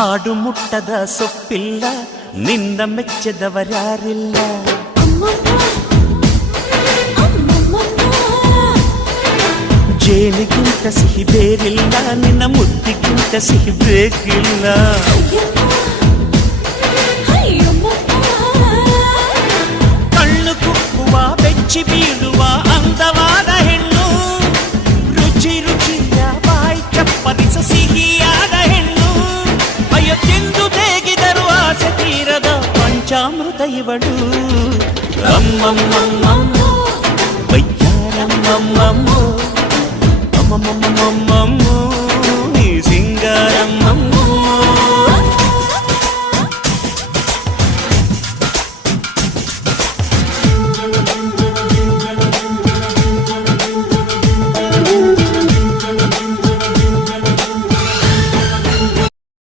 ಆಡು ಮುಟ್ಟದ ಸೊಪ್ಪಿಲ್ಲ ನಿನ್ನ ಮೆಚ್ಚದವರ್ಯಾರಿಲ್ಲ ಜೇನಿಗಿಂತ ಸಿಹಿ ಬೇರಿಲ್ಲ ನಿನ್ನ ಮುದ್ದಿಗಿಂತ ಸಿಹಿ ಬೇಕಿಲ್ಲ ಕಣ್ಣು ಕುಕ್ಕುವ ಬೆಚ್ಚಿ ಬೀಳುವ పంచామృత ఇవడు వయ్యారమ్మమ్మమ్మో అమ్మమ్మమ్మమ్మో